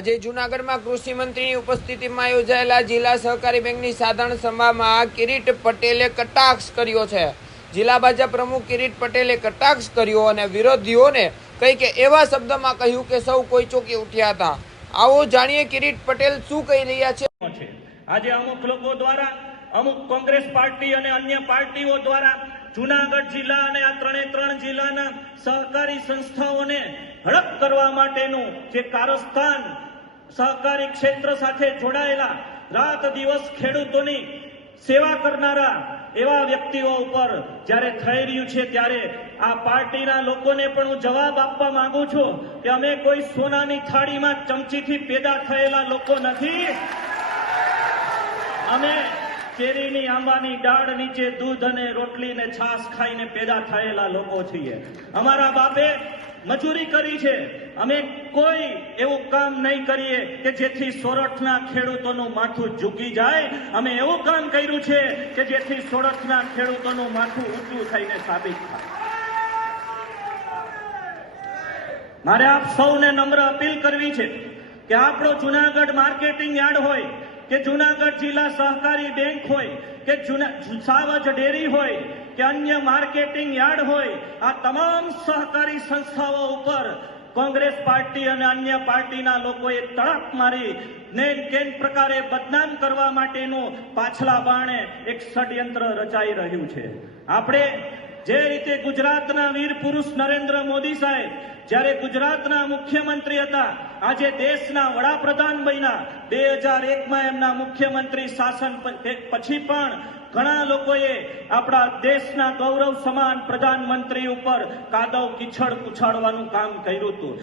આજે જૂનાગઢમાં કૃષિ મંત્રીની ઉપસ્થિતિમાં યોજાયેલા જિલ્લા સહકારી બેંકની સાધારણ સભામાં કિરીટ પટેલે કટાક્ષ કર્યો છે. જિલ્લા ભાજપ પ્રમુખ કિરીટ પટેલે કટાક્ષ કર્યો અને વિરોધીઓને કંઈક એવા શબ્દમાં કહ્યું કે સૌ કોઈ ચોકી ઉઠ્યા હતા. આવો જાણીએ કિરીટ પટેલ શું કહી રહ્યા છે? આજે અમુક લોકો દ્વારા, અમુક કોંગ્રેસ પાર્ટી અને અન્ય પાર્ટીઓ દ્વારા જુનાગઢ જિલ્લા અને આ ત્રણે ત્રણ જિલ્લાના સહકારી સંસ્થાઓને હડપ કરવા માટેનું જે કારસ્તાન સહકારી ક્ષેત્ર સાથે જોડાયેલા રાત દિવસ ખેડૂતોની સેવા કરનારા એવા વ્યક્તિઓ ઉપર જ્યારે થઈ રહ્યું છે ત્યારે આ પાર્ટીના લોકોને પણ હું જવાબ આપવા માંગુ છું કે અમે કોઈ સોનાની થાળીમાં ચમચીથી પેદા થયેલા લોકો નથી. અમે કેરીની આંબાની ડાળ નીચે દૂધ અને રોટલી ને છાશ ખાઈને પેદા થયેલા લોકો છીએ. અમારા બાપે મજૂરી કરી છે. અમે કોઈ એવું કામ નહીં કરીએ કે જેથી સોરઠના ખેડૂતોનું માથું ઝૂકી જાય. અમે એવું કામ કર્યું છે કે જેથી સોરઠના ખેડૂતોનું માથું ઊંચું થઈને સાબિત થાય. મારે આપ સૌને નમ્ર અપીલ કરવી છે કે આપણો જુનાગઢ માર્કેટિંગ યાર્ડ હોય કે જુનાગઢ જિલ્લા સહકારી બેંક હોય, કે સાવજ ડેરી હોય, કે અન્ય માર્કેટિંગ યાર્ડ હોય, આ તમામ સહકારી સંસ્થાઓ ઉપર કોંગ્રેસ પાર્ટી અને અન્ય પાર્ટીના લોકોએ તડપ મારી ને કેન પ્રકારે બદનામ કરવા માટેનું પાછલા બાણે એક ષડયંત્ર રચાઈ રહ્યું છે. આપણે જે રીતે ગુજરાતના વીર પુરુષ નરેન્દ્ર મોદી સાહેબ જ્યારે ગુજરાતના મુખ્યમંત્રી હતા, આજે દેશના વડાપ્રધાન બન્યા. બે હજાર એકમાં એમના મુખ્યમંત્રી શાસન પછી પણ ઘણા લોકોએ આપણા દેશના ગૌરવ સમાન પ્રધાનમંત્રી ઉપર કાદવ કિચડ ઉછાળવાનું કામ કર્યું હતું.